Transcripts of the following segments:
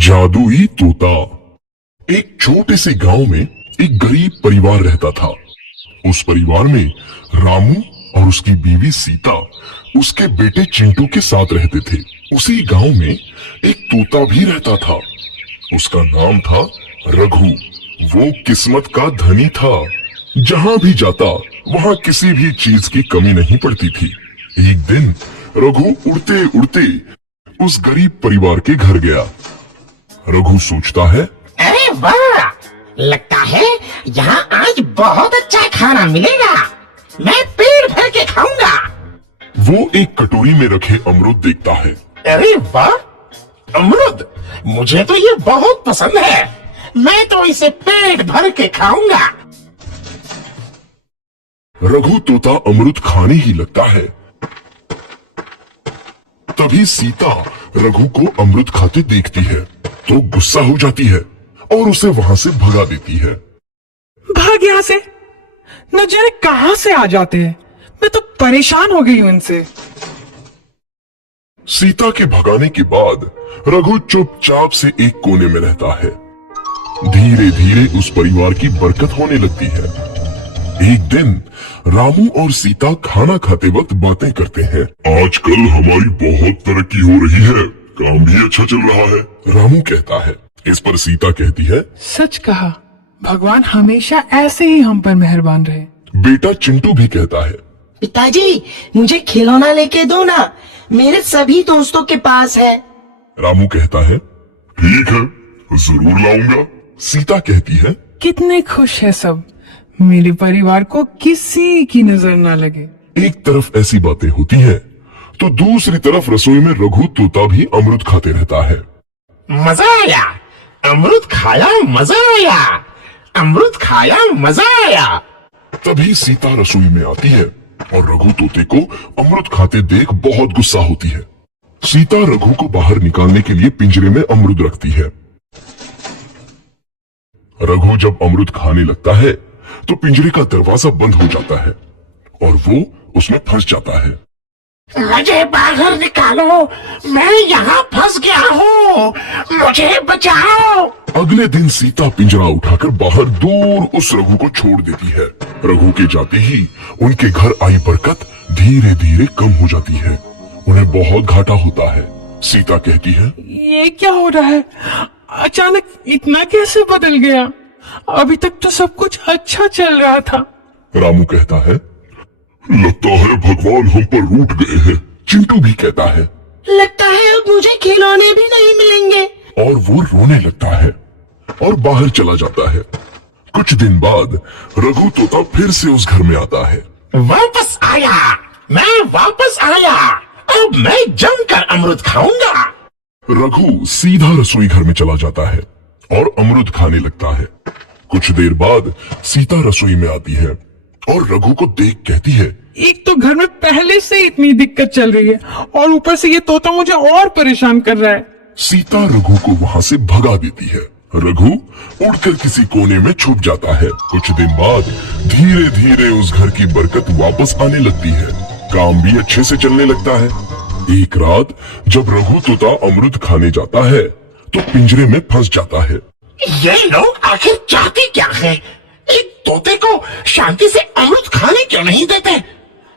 जादुई तोता। एक छोटे से गांव में एक गरीब परिवार रहता था। उस परिवार में रामू और उसकी बीवी सीता उसके बेटे चिंटू के साथ रहते थे। उसी गांव में एक तोता भी रहता था। उसका नाम था रघु। वो किस्मत का धनी था। जहां भी जाता वहां किसी भी चीज की कमी नहीं पड़ती थी। एक दिन रघु उड़ते उड़ते उस गरीब परिवार के घर गया। रघु सोचता है, अरे वाह, लगता है यहाँ आज बहुत अच्छा खाना मिलेगा। मैं पेट भर के खाऊंगा। वो एक कटोरी में रखे अमरूद देखता है। अरे वाह, अमरूद, मुझे तो ये बहुत पसंद है। मैं तो इसे पेट भर के खाऊंगा। रघु तोता अमरूद खाने ही लगता है। तभी सीता रघु को अमरूद खाते देखती है तो गुस्सा हो जाती है और उसे वहां से भगा देती है। भाग यहाँ से, न जाने कहां से आ जाते हैं। मैं तो परेशान हो गई हूं इनसे। सीता के भगाने के बाद रघु चुपचाप से एक कोने में रहता है। धीरे धीरे उस परिवार की बरकत होने लगती है। एक दिन रामू और सीता खाना खाते वक्त बातें करते हैं। आजकल हमारी बहुत तरक्की हो रही है, काम भी अच्छा चल रहा है, रामू कहता है। इस पर सीता कहती है, सच कहा, भगवान हमेशा ऐसे ही हम पर मेहरबान रहे। बेटा चिंटू भी कहता है, पिताजी, मुझे खिलौना लेके दो ना, मेरे सभी दोस्तों के पास है। रामू कहता है, ठीक है, जरूर लाऊंगा। सीता कहती है, कितने खुश है सब, मेरे परिवार को किसी की नजर ना लगे। एक तरफ ऐसी बातें होती हैं, तो दूसरी तरफ रसोई में रघु तोता भी अमरूद खाते रहता है। मजा आया, अमरूद खाया, मजा आया, अमरूद खाया, मजा आया। तभी सीता रसोई में आती है और रघु तोते को अमरूद खाते देख बहुत गुस्सा होती है। सीता रघु को बाहर निकालने के लिए पिंजरे में अमरूद रखती है। रघु जब अमरूद खाने लगता है तो पिंजरे का दरवाजा बंद हो जाता है और वो उसमें फंस जाता है। मुझे बाहर निकालो, मैं यहाँ फंस गया हूँ, मुझे बचाओ। अगले दिन सीता पिंजरा उठाकर बाहर दूर उस रघु को छोड़ देती है। रघु के जाते ही उनके घर आई बरकत धीरे धीरे कम हो जाती है। उन्हें बहुत घाटा होता है। सीता कहती है, ये क्या हो रहा है, अचानक इतना कैसे बदल गया? अभी तक तो सब कुछ अच्छा चल रहा था। रामू कहता है, लगता है भगवान हम पर रूठ गए हैं। चिंटू भी कहता है, लगता है अब मुझे खिलौने भी नहीं मिलेंगे। और वो रोने लगता है और बाहर चला जाता है। कुछ दिन बाद रघु तोता फिर से उस घर में आता है। वापस आया, मैं वापस आया, अब मैं जमकर अमरूद खाऊंगा। रघु सीधा रसोई घर में चला जाता है और अमरूद खाने लगता है। कुछ देर बाद सीता रसोई में आती है और रघु को देख कहती है, एक तो घर में पहले से इतनी दिक्कत चल रही है और ऊपर से ये तोता मुझे और परेशान कर रहा है। सीता रघु को वहां से भगा देती है। रघु उड़कर किसी कोने में छुप जाता है। कुछ दिन बाद धीरे धीरे उस घर की बरकत वापस आने लगती है। काम भी अच्छे से चलने लगता है। एक रात जब रघु तोता अमरूद खाने जाता है तो पिंजरे में फंस जाता है। ये लोग आखिर चाहते क्या हैं? एक तोते को शांति से अमरूद खाने क्यों नहीं देते?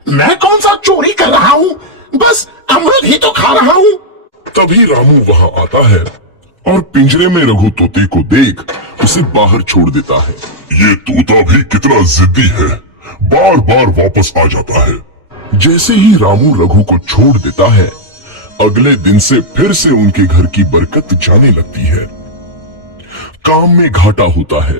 मैं कौन सा चोरी कर रहा हूँ, बस अमरूद ही तो खा रहा हूँ। तभी रामू वहां आता है और पिंजरे में रघु तोते को देख उसे बाहर छोड़ देता है। ये तोता भी कितना जिद्दी है, बार बार वापस आ जाता है। जैसे ही रामू रघु को छोड़ देता है, अगले दिन से फिर से उनके घर की बरकत जाने लगती है। काम में घाटा होता है।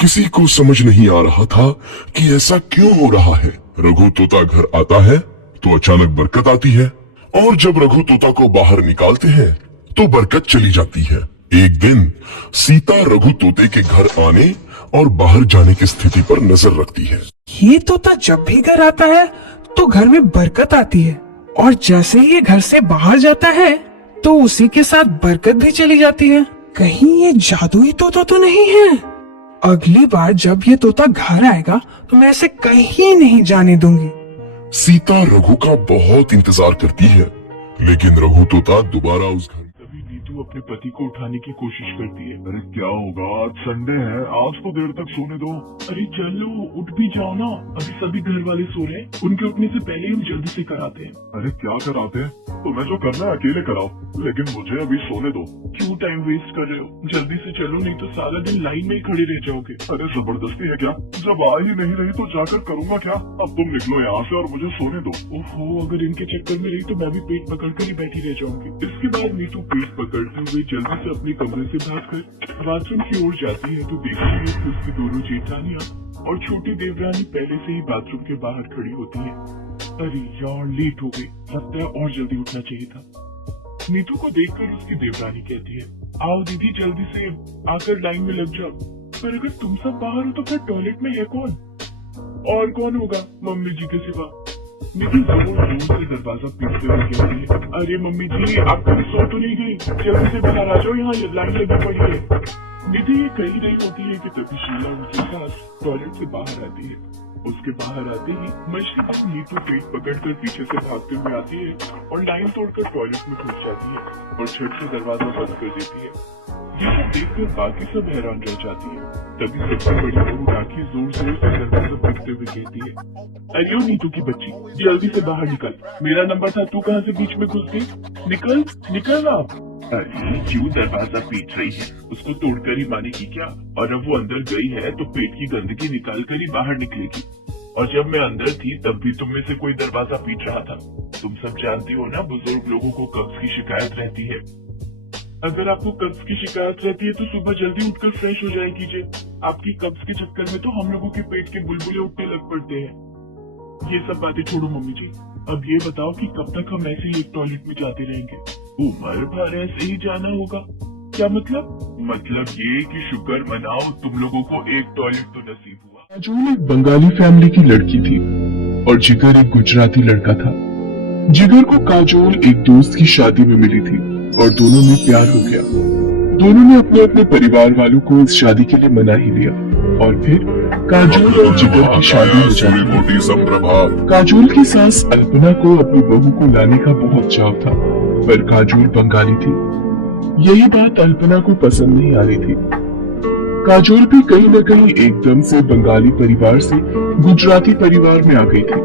किसी को समझ नहीं आ रहा था कि ऐसा क्यों हो रहा है। रघु तोता घर आता है तो अचानक बरकत आती है और जब रघु तोता को बाहर निकालते हैं तो बरकत चली जाती है। एक दिन सीता रघु तोते के घर आने और बाहर जाने की स्थिति पर नजर रखती है। ये तोता जब भी घर आता है तो घर में बरकत आती है और जैसे ही ये घर से बाहर जाता है तो उसी के साथ बरकत भी चली जाती है। कहीं ये जादुई तोता तो नहीं है? अगली बार जब ये तोता घर आएगा तो मैं इसे कहीं नहीं जाने दूंगी। सीता रघु का बहुत इंतजार करती है, लेकिन रघु तोता दोबारा उस घर। तभी नीतू अपने पति को उठाने की कोशिश करती है। अरे क्या होगा, आज संडे है, आज तो देर तक सोने दो। अरे चलो उठ भी जाओ ना, अभी सभी घर वाले सो रहे हैं, उनके उठने से पहले हम जल्दी से कराते हैं। अरे क्या कराते हैं? तुम्हें जो करना है अकेले कराओ, लेकिन मुझे अभी सोने दो। क्यों टाइम वेस्ट कर रहे हो, जल्दी से चलो, नहीं तो सारा दिन लाइन में ही खड़े रह जाओगे। अरे जबरदस्ती है क्या? जब आ ही नहीं रही तो जाकर करूँगा क्या? अब तुम निकलो यहाँ से और मुझे सोने दो। ओहो, अगर इनके चक्कर में रही तो मैं भी पेट पकड़कर ही बैठी रह जाऊंगी। इसके बाद नीतू पेट पकड़ते हुए जल्दी से अपने कमरे से भागकर बाथरूम की ओर जाती है तो देखती है कि उसकी दोनों जेठानियां और छोटी देवरानी पहले से ही बाथरूम के बाहर खड़ी होती है। अरे यार, लेट हो गई, लगता है और जल्दी उठना चाहिए था। नीतू को देखकर उसकी देवरानी कहती है, आओ दीदी जल्दी से आकर लाइन में लग जाओ। पर अगर तुम सब बाहर हो तो फिर टॉयलेट में है कौन? और कौन होगा मम्मी जी के सिवा? नीतू जोर से दरवाजा पीटते हुए कहती है, अरे मम्मी जी, आप कभी सो तो नहीं गई? जल्दी से बाहर आ जाओ, यहाँ लाइन लगी पड़ी है। नीतू ये कह रही होती है कि तभी शीला उनके साथ टॉयलेट से बाहर आती है। उसके बाहर आते ही मछली बस नीतू पेट पकड़कर पीछे से भागते हुए आती है और लाइन तोड़कर टॉयलेट में घुस जाती है और झट से दरवाजा बंद कर देती है। ये सब देखकर बाकी सब हैरान रह जाती है। तभी सबसे बड़ी बहू राखी जोर जोर से दरवाजा पीटते हुए कहती है, अरे ओ नीतू की बच्ची, जल्दी से बाहर निकल, मेरा नंबर था, तू कहाँ से बीच में घुस गई? निकल निकल आप। अरे क्यों दरवाजा पीट रही है, उसको तोड़कर ही मानेगी क्या? और अब वो अंदर गई है तो पेट की गंदगी निकाल कर ही बाहर निकलेगी। और जब मैं अंदर थी तब भी तुम में से कोई दरवाजा पीट रहा था। तुम सब जानती हो ना, बुजुर्ग लोगों को कब्ज की शिकायत रहती है। अगर आपको कब्ज की शिकायत रहती है तो सुबह जल्दी उठकर फ्रेश हो जाया कीजिए। आपकी कब्ज के चक्कर में तो हम लोगों के पेट के बुलबुले उठने लग पड़ते हैं। ये सब बातें छोड़ो मम्मी जी, अब ये बताओ कि कब तक हम ऐसे ही एक टॉयलेट में जाते रहेंगे? उम्र भर ऐसे ही जाना होगा? क्या मतलब? मतलब ये कि शुक्र मनाओ तुम लोगों को एक टॉयलेट तो नसीब हुआ। काजोल एक बंगाली फैमिली की लड़की थी और जिगर एक गुजराती लड़का था। जिगर को काजोल एक दोस्त की शादी में मिली थी और दोनों में प्यार हो गया। दोनों ने अपने अपने परिवार वालों को इस शादी के लिए मना ही लिया और फिर काजोल और जिगर की शादी हो जाती। काजोल की सास अल्पना को अपनी बहू को लाने का बहुत चाव था, पर काजोल बंगाली थी। यही बात अल्पना को पसंद नहीं आ रही थी। काजोल भी कहीं न कहीं एकदम से बंगाली परिवार से गुजराती परिवार में आ गई थी,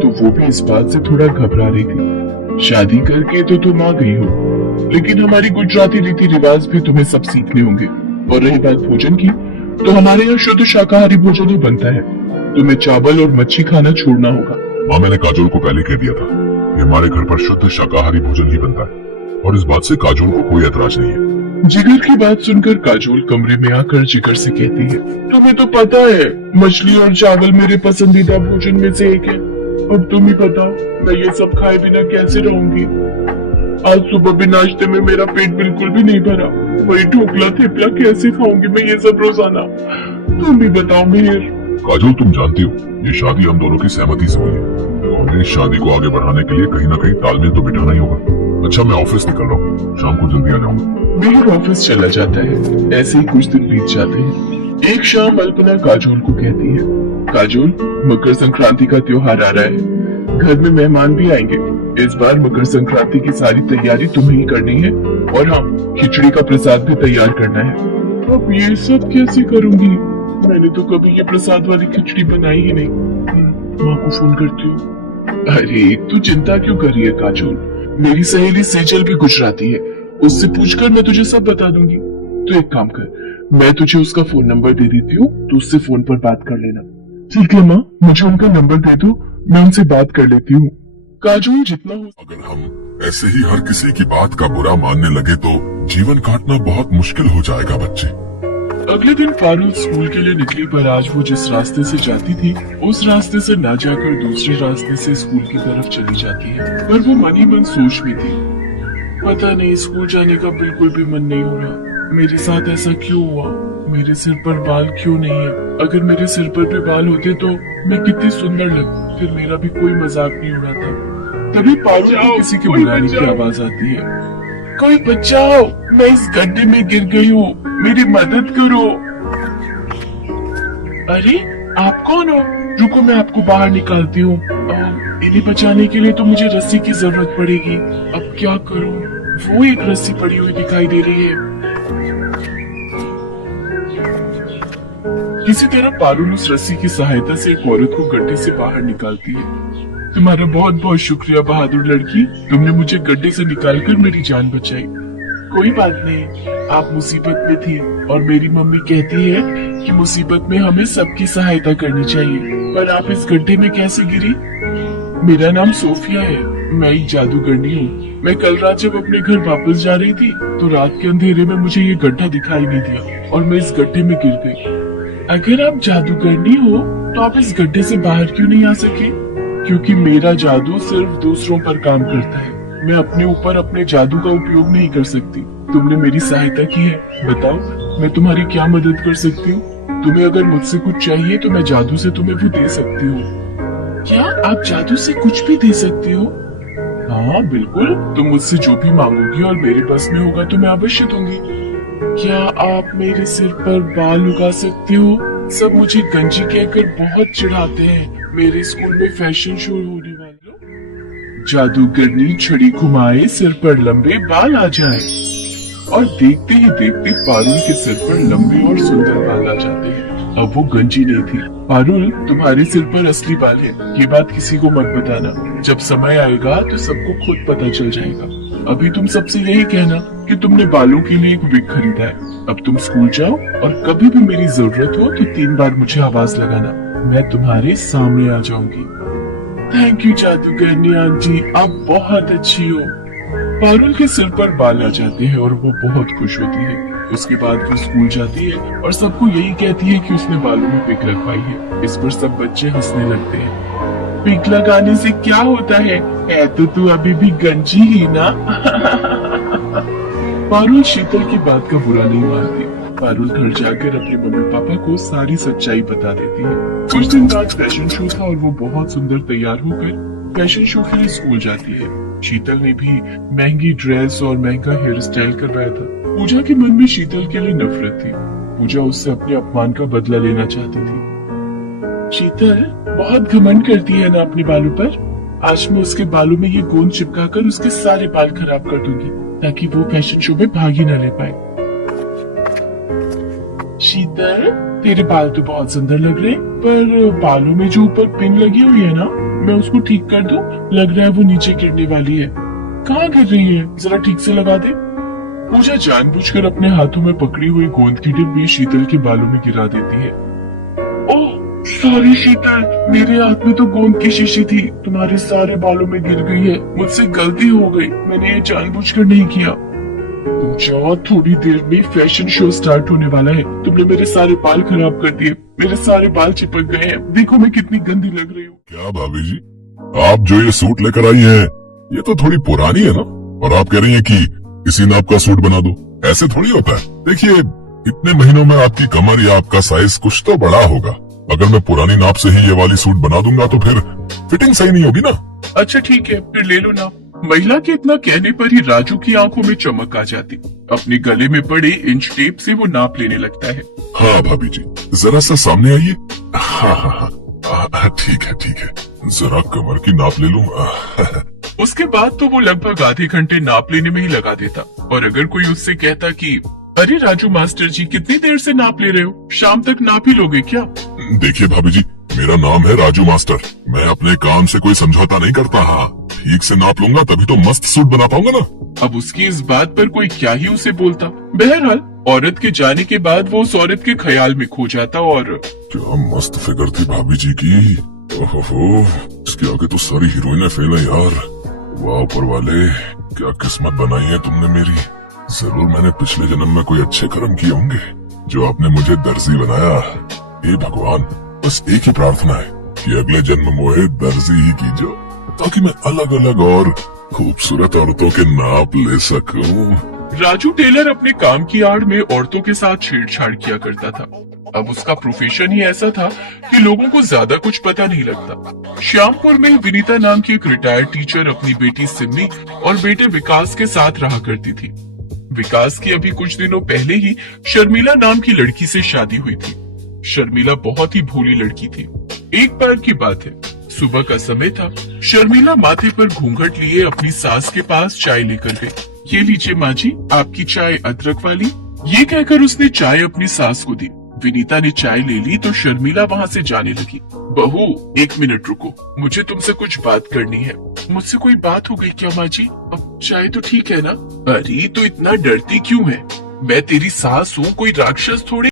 तो वो भी इस बात से थोड़ा घबरा रही थी। शादी करके तो तुम आ गई हो, लेकिन हमारी गुजराती रीति रिवाज भी तुम्हें सब सीखने होंगे। और रही बात भोजन की, तो हमारे यहाँ शुद्ध शाकाहारी भोजन ही बनता है। तुम्हें चावल और मच्छी खाना छोड़ना होगा। हाँ, मैंने काजोल को पहले कह दिया था कि हमारे घर पर शुद्ध शाकाहारी भोजन ही बनता है और इस बात से काजोल को कोई ऐतराज नहीं है। जिगर की बात सुनकर काजोल कमरे में आकर जिगर से कहती है, तुम्हें तो पता है मछली और चावल मेरे पसंदीदा भोजन में से एक है। अब तुम ही बताओ, मैं ये सब खाए बिना कैसे रहूंगी? आज सुबह भी नाश्ते में मेरा पेट बिल्कुल भी नहीं भरा, वही ढोकला थेपला कैसे खाऊंगी मैं ये सब रोजाना? तुम भी बताओ मेहर। काजोल, तुम जानती हो ये शादी हम दोनों की सहमति से हुई है और इस शादी को आगे बढ़ाने के लिए कहीं ना कहीं तालमेल तो बिठाना ही होगा। अच्छा, मैं ऑफिस निकल रहा हूँ, शाम को जल्दी आ जाऊंगा। मेहर ऑफिस चला जाता है। ऐसे ही कुछ दिन बीत जाते हैं। एक शाम अल्पना काजोल को कहती है, काजोल, मकर संक्रांति का त्योहार आ रहा है, घर में मेहमान भी आएंगे। इस बार मकर संक्रांति की सारी तैयारी तुम्हें ही करनी है और हाँ, खिचड़ी का प्रसाद भी तैयार करना है। अब ये सब कैसे करूंगी? मैंने तो कभी ये प्रसाद वाली खिचड़ी बनाई ही नहीं। माँ को फोन करती हूँ। अरे तू चिंता क्यों कर रही है काजोल, मेरी सहेली सेजल भी गुजराती है, उससे पूछकर मैं तुझे सब बता दूंगी। तो एक काम कर, मैं तुझे उसका फोन नंबर दे देती हूँ, तो उससे फोन पर बात कर लेना। ठीक है माँ, मुझे उनका नंबर दे दो, मैं उनसे बात कर लेती हूँ। काजोल, जितना हो अगर हम ऐसे ही हर किसी की बात का बुरा मानने लगे तो जीवन काटना बहुत मुश्किल हो जाएगा बच्चे। अगले दिन पारुल स्कूल के लिए निकली, पर आज वो जिस रास्ते से जाती थी उस रास्ते से ना जाकर दूसरे रास्ते से स्कूल की तरफ चली जाती है। पर वो मन ही मन सोच में थी, पता नहीं स्कूल जाने का बिल्कुल भी मन नहीं हो रहा। मेरे साथ ऐसा क्यों हुआ? मेरे सिर पर बाल क्यों नहीं है? अगर मेरे सिर पर भी बाल होते तो मैं कितनी सुंदर लगती, फिर मेरा भी कोई मजाक नहीं उड़ाता। तभी पारुल को किसी के बुलाने की आवाज आती है, कोई बचाओ, मैं इस गड्ढे में गिर गई हूँ, मेरी मदद करो। अरे आप कौन हो? रुको मैं आपको बाहर निकालती हूँ। इन्हें बचाने के लिए तो मुझे रस्सी की जरूरत पड़ेगी, अब क्या करूँ? वो एक रस्सी पड़ी हुई दिखाई दे रही है। किसी तरह पारुल उस रस्सी की सहायता से एक औरत को गड्ढे से बाहर निकालती है। तुम्हारा बहुत बहुत शुक्रिया बहादुर लड़की, तुमने मुझे गड्ढे से निकालकर मेरी जान बचाई। कोई बात नहीं, आप मुसीबत में थी और मेरी मम्मी कहती है कि मुसीबत में हमें सबकी सहायता करनी चाहिए। पर आप इस गड्ढे में कैसे गिरी? मेरा नाम सोफिया है, मैं एक जादूगरनी हूँ। मैं कल रात जब अपने घर वापस जा रही थी तो रात के अंधेरे में मुझे ये गड्ढा दिखाई नहीं दिया और मैं इस गड्ढे में गिर गई। अगर आप जादूगरनी हो तो आप इस गड्ढे से बाहर क्यों नहीं आ सके? क्योंकि मेरा जादू सिर्फ दूसरों पर काम करता है, मैं अपने ऊपर अपने जादू का उपयोग नहीं कर सकती। तुमने मेरी सहायता की है, बताओ मैं तुम्हारी क्या मदद कर सकती हूँ? तुम्हें अगर मुझसे कुछ चाहिए तो मैं जादू से तुम्हें वो दे सकती हूँ। क्या आप जादू से कुछ भी दे सकते हो? हाँ बिल्कुल, तुम मुझसे जो भी मांगोगी और मेरे बस में होगा तो मैं अवश्य दूंगी। क्या आप मेरे सिर पर बाल उगा सकते हो? सब मुझे गंजी कहकर बहुत चिढ़ाते हैं। मेरे स्कूल में फैशन शो होने वाला, जादूगरनी छड़ी घुमाए सिर पर लंबे बाल आ जाए। और देखते ही देखते पारुल के सिर पर लंबे और सुंदर बाल आ जाते हैं। अब वो गंजी नहीं थी। पारुल, तुम्हारे सिर पर असली बाल है, ये बात किसी को मत बताना। जब समय आएगा तो सबको खुद पता चल जाएगा। अभी तुम सबसे यही कहना कि तुमने बालों के लिए एक विग खरीदा है। अब तुम स्कूल जाओ और कभी भी मेरी जरूरत हो तो 3 बार मुझे आवाज लगाना, मैं तुम्हारे सामने आ जाऊंगी। थैंक यू जादूगरनी आंटी, आप बहुत अच्छी हो। पारुल के सिर पर बाल आ जाते हैं और वो बहुत खुश होती है। उसके बाद वो स्कूल जाती है और सबको यही कहती है कि उसने बालों में पिक लगवाई है। इस पर सब बच्चे हंसने लगते हैं। पिक लगाने से क्या होता है तो तू अभी भी गंजी ही ना। पारुल शीतल की बात का बुरा नहीं मानती। पारुल घर जाकर अपने मम्मी पापा को सारी सच्चाई बता देती है। कुछ दिन बाद फैशन शो था और वो बहुत सुंदर तैयार होकर फैशन शो के लिए स्कूल जाती है। शीतल ने भी महंगी ड्रेस और महंगा हेयर स्टाइल करवाया था। पूजा के मन में शीतल के लिए नफरत थी। पूजा उससे अपने अपमान का बदला लेना चाहती थी। शीतल बहुत घमंड करती है ना अपने बालों पर। आज मैं उसके बालों में ये गोंद चिपकाकर उसके सारे बाल खराब कर दूंगी ताकि वो फैशन शो में भाग ही न ले पाए। शीतल, तेरे बाल तो बहुत सुंदर लग रहे हैं, पर बालों में जो ऊपर पिन लगी हुई है ना, मैं उसको ठीक कर दूं? लग रहा है वो नीचे गिरने वाली है। कहाँ गिर रही है, जरा ठीक से लगा दे। पूजा जानबूझकर अपने हाथों में पकड़ी हुई गोंद की डिब्बी शीतल के बालों में गिरा देती है। ओह सॉरी शीतल, मेरे हाथ में तो गोंद की शीशी थी, तुम्हारे सारे बालों में गिर गई है। मुझसे गलती हो गई, मैंने ये जानबूझकर नहीं किया। पूजा, थोड़ी देर में फैशन शो स्टार्ट होने वाला है, तुमने मेरे सारे बाल खराब कर दिए, मेरे सारे बाल चिपक गए हैं। देखो मैं कितनी गंदी लग रही हूँ। क्या भाभी जी, आप जो ये सूट लेकर आई हैं, ये तो थोड़ी पुरानी है ना, और आप कह रही हैं कि इसी नाप का सूट बना दो। ऐसे थोड़ी होता है। देखिए, इतने महीनों में आपकी कमर या आपका साइज कुछ तो बड़ा होगा। अगर मैं पुरानी नाप से ही ये वाली सूट बना दूंगा तो फिर फिटिंग सही नहीं होगी ना। अच्छा ठीक है, फिर ले लो ना। महिला के इतना कहने पर ही राजू की आंखों में चमक आ जाती। अपने गले में पड़े इंच टेप से वो नाप लेने लगता है। हाँ भाभी जी, जरा सा सामने आइए। हाँ, ठीक है, जरा कमर की नाप ले लूंगा। उसके बाद तो वो लगभग आधे घंटे नाप लेने में ही लगा देता। और अगर कोई उससे कहता कि अरे राजू मास्टर जी, कितनी देर से नाप ले रहे हो, शाम तक नाप ही लोगे क्या? देखिए भाभी जी, मेरा नाम है राजू मास्टर, मैं अपने काम से कोई समझौता नहीं करता। हाँ, ठीक से नाप लूंगा तभी तो मस्त सूट बना पाऊंगा ना। अब उसकी इस बात पर कोई क्या ही उसे बोलता। बहरहाल औरत के जाने के बाद वो उस औरत के ख्याल में खो जाता। और क्या मस्त फिगर थी भाभी जी की। ओहो, इसके आगे तो सारी हीरोइनें फेल है यार। वाह ऊपर वाले, क्या किस्मत बनाई है तुमने मेरी। जरूर मैंने पिछले जन्म में कोई अच्छे कर्म किए होंगे जो आपने मुझे दर्जी बनाया। हे भगवान, बस एक ही प्रार्थना है कि अगले जन्म मोहे दर्जी ही कीजिए, ताकि मैं अलग अलग और खूबसूरत औरतों के नाप ले सकूं। राजू टेलर अपने काम की आड़ में औरतों के साथ छेड़छाड़ किया करता था। अब उसका प्रोफेशन ही ऐसा था कि लोगों को ज्यादा कुछ पता नहीं लगता। श्यामपुर में विनीता नाम की एक रिटायर्ड टीचर अपनी बेटी सिन्नी और बेटे विकास के साथ रहा करती थी। विकास की अभी कुछ दिनों पहले ही शर्मिला नाम की लड़की से शादी हुई थी। शर्मिला बहुत ही भोली लड़की थी। एक बार की बात है, सुबह का समय था। शर्मिला माथे पर घूंघट लिए अपनी सास के पास चाय लेकर गई। ये लीजिए माँ जी, आपकी चाय अदरक वाली। ये कहकर उसने चाय अपनी सास को दी। विनीता ने चाय ले ली तो शर्मिला वहाँ से जाने लगी। बहू, 1 मिनट रुको, मुझे तुमसे कुछ बात करनी है। मुझसे कोई बात हो गई क्या माँ जी? अब चाय तो ठीक है ना? अरे तो इतना डरती क्यों है? मैं तेरी सास हूँ, कोई राक्षस थोड़े।